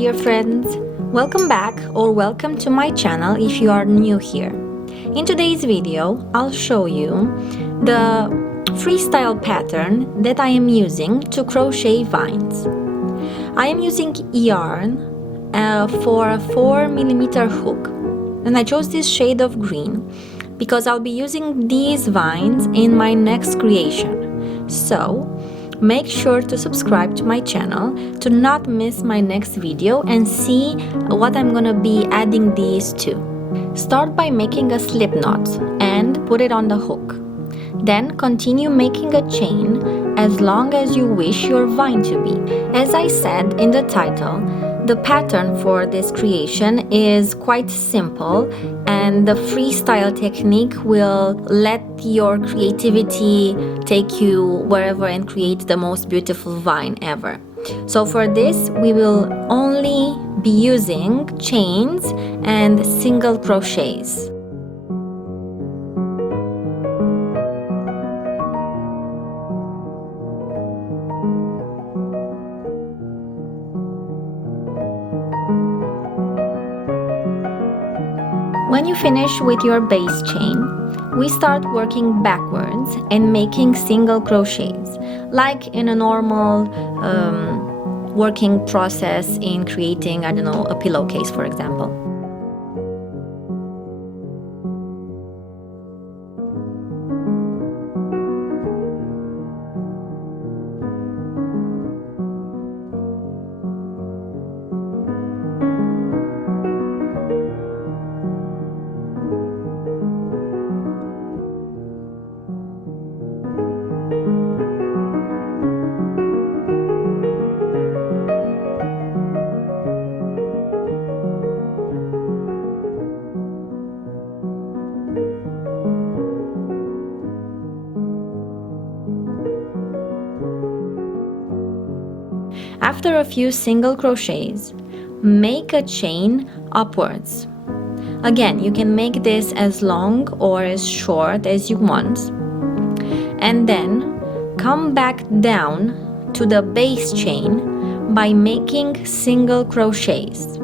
dear friends, welcome back or welcome to my channel if you are new here. In today's video, I'll show you the freestyle pattern that I am using to crochet vines. I am using yarn for a 4mm hook, and I chose this shade of green because I'll be using these vines in my next creation. So make sure to subscribe to my channel to not miss my next video and see what I'm gonna be adding these to. Start by making a slip knot and put it on the hook. Then continue making a chain as long as you wish your vine to be. As I said in the title, the pattern for this creation is quite simple, and the freestyle technique will let your creativity take you wherever and create the most beautiful vine ever. So for this, we will only be using chains and single crochets. When you finish with your base chain, we start working backwards and making single crochets, like in a normal working process in creating, I don't know, a pillowcase, for example. After a few single crochets, make a chain upwards. Again, you can make this as long or as short as you want. And then come back down to the base chain by making single crochets.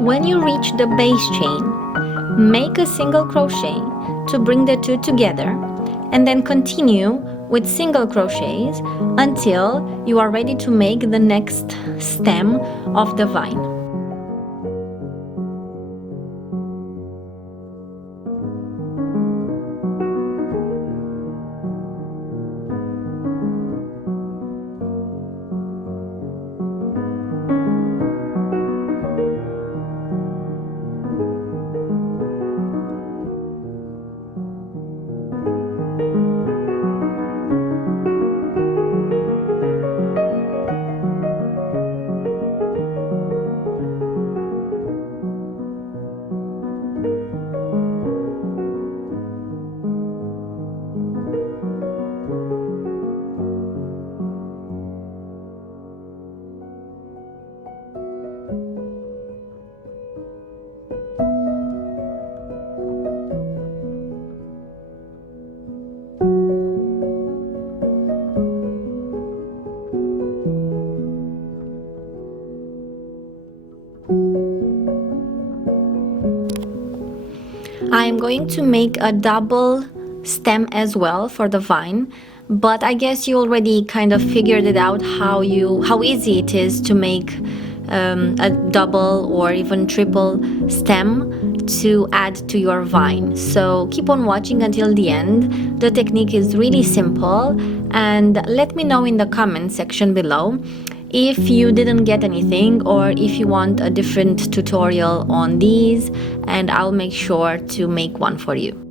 When you reach the base chain, make a single crochet to bring the two together, and then continue with single crochets until you are ready to make the next stem of the vine. I am going to make a double stem as well for the vine, but I guess you already kind of figured it out how easy it is to make a double or even triple stem to add to your vine. So keep on watching until the end. The technique is really simple, and let me know in the comment section below if you didn't get anything or if you want a different tutorial on these, and I'll make sure to make one for you.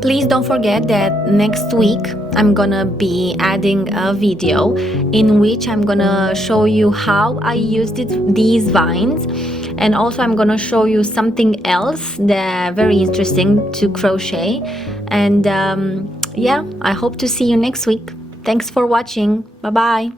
Please don't forget that next week I'm gonna be adding a video in which I'm gonna show you how I used these vines, and also I'm gonna show you something else that very interesting to crochet. And yeah, I hope to see you next week. Thanks for watching. Bye bye.